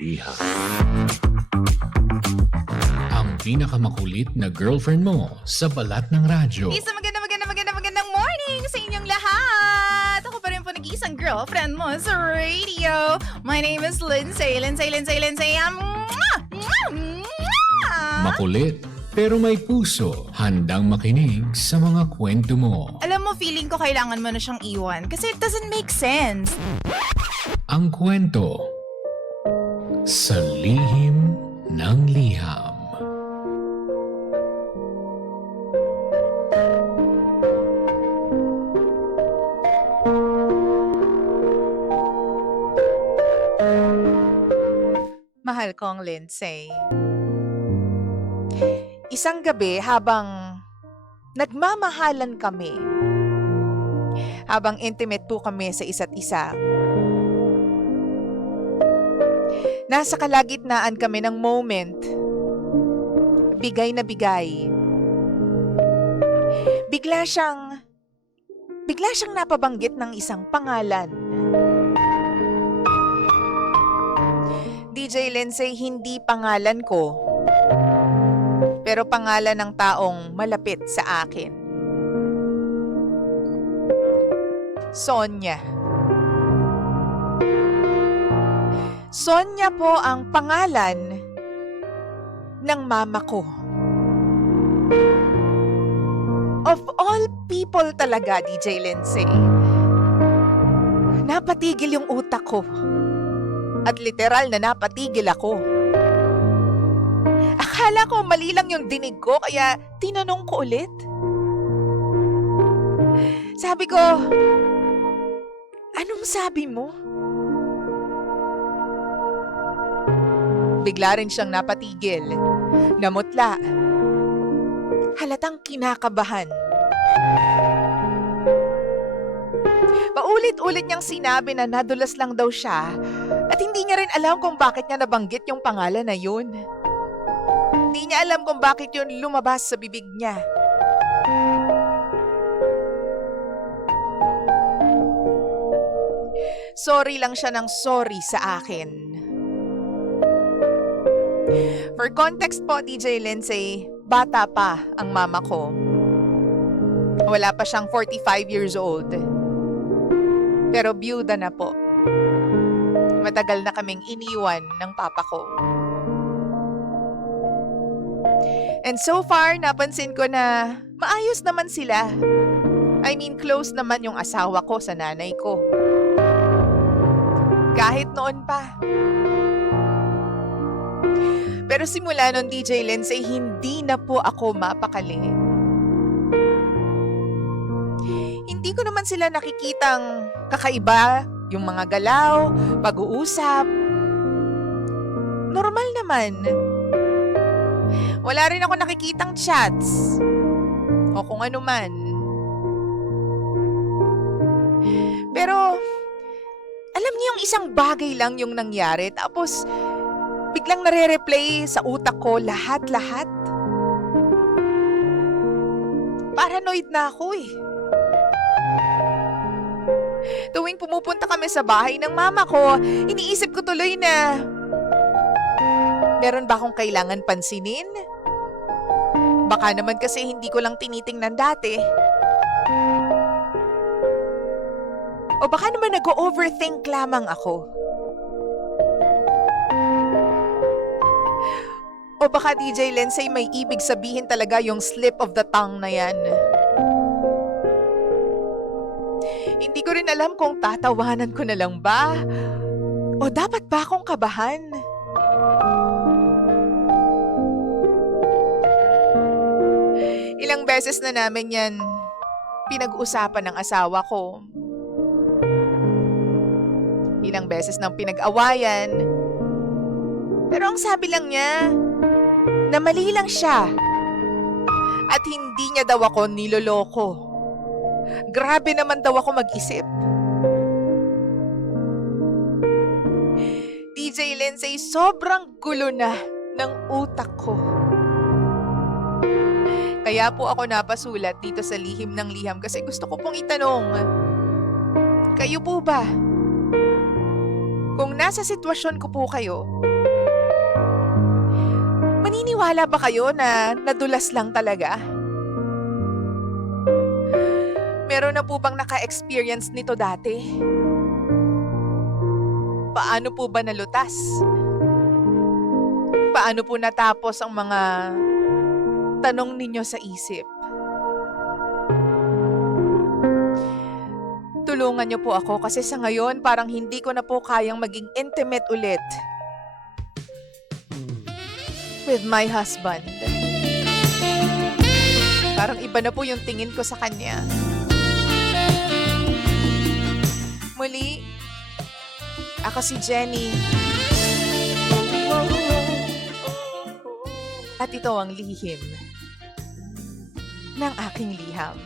Iha. Ang pinakamakulit na girlfriend mo sa balat ng radyo. Isang magandang morning sa inyong lahat! Ako pa rin po nag-iisang girlfriend mo sa radio. My name is Lindsay. Makulit pero may puso, handang makinig sa mga kwento mo. Alam mo, feeling ko kailangan mo na siyang iwan kasi it doesn't make sense. Ang kwento sa lihim ng liham. Mahal kong Lindsay. Isang gabi habang nagmamahalan kami, habang intimate po kami sa isa't isa, nasa kalagitnaan kami ng moment, bigay na bigay. Bigla siyang napabanggit ng isang pangalan. DJ Lindsay, hindi pangalan ko, pero pangalan ng taong malapit sa akin. Sonia. Sonia po ang pangalan ng mama ko. Of all people talaga, DJ Lindsay. Napatigil yung utak ko. At literal na napatigil ako. Akala ko mali lang yung dinig ko kaya tinanong ko ulit. Sabi ko, anong sabi mo? Bigla rin siyang napatigil. Namutla. Halatang kinakabahan. Paulit-ulit niyang sinabi na nadulas lang daw siya at hindi niya rin alam kung bakit niya nabanggit yung pangalan na yun. Hindi niya alam kung bakit yun lumabas sa bibig niya. Sorry lang siya ng sorry sa akin. For context po, DJ Lindsay, bata pa ang mama ko. Wala pa siyang 45 years old. Pero byuda na po. Matagal na kaming iniwan ng papa ko. And so far, napansin ko na maayos naman sila. I mean, close naman yung asawa ko sa nanay ko. Kahit noon pa. Pero simula nun, DJ Lindsay, hindi na po ako mapakali. Hindi ko naman sila nakikitang kakaiba, yung mga galaw, pag-uusap. Normal naman. Wala rin ako nakikitang chats. O kung ano man. Pero, alam niyo yung isang bagay lang yung nangyari. Tapos, biglang nare-replay sa utak ko lahat-lahat. Paranoid na ako eh. Tuwing pumupunta kami sa bahay ng mama ko, iniisip ko tuloy na meron ba akong kailangan pansinin? Baka naman kasi hindi ko lang tinitingnan dati. O baka naman nag-overthink lamang ako. O baka DJ Lindsay may ibig sabihin talaga yung slip of the tongue na yan. Hindi ko rin alam kung tatawanan ko na lang ba o dapat ba akong kabahan. Ilang beses na namin yan pinag-usapan ng asawa ko. Ilang beses nang pinag-awayan. Pero ang sabi lang niya, na mali lang siya at hindi niya daw ako niloloko. Grabe naman daw ako mag-isip. DJ Lindsay, sobrang gulo na ng utak ko. Kaya po ako napasulat dito sa Lihim ng Liham kasi gusto ko pong itanong, kayo po ba? Kung nasa sitwasyon ko po kayo, maniniwala ba kayo na nadulas lang talaga? Meron na po bang naka-experience nito dati? Paano po ba nalutas? Paano po natapos ang mga tanong ninyo sa isip? Tulungan niyo po ako kasi sa ngayon parang hindi ko na po kayang maging intimate ulit with my husband. Parang iba na po yung tingin ko sa kanya. Muli, ako si Jenny. At ito ang lihim ng aking liham.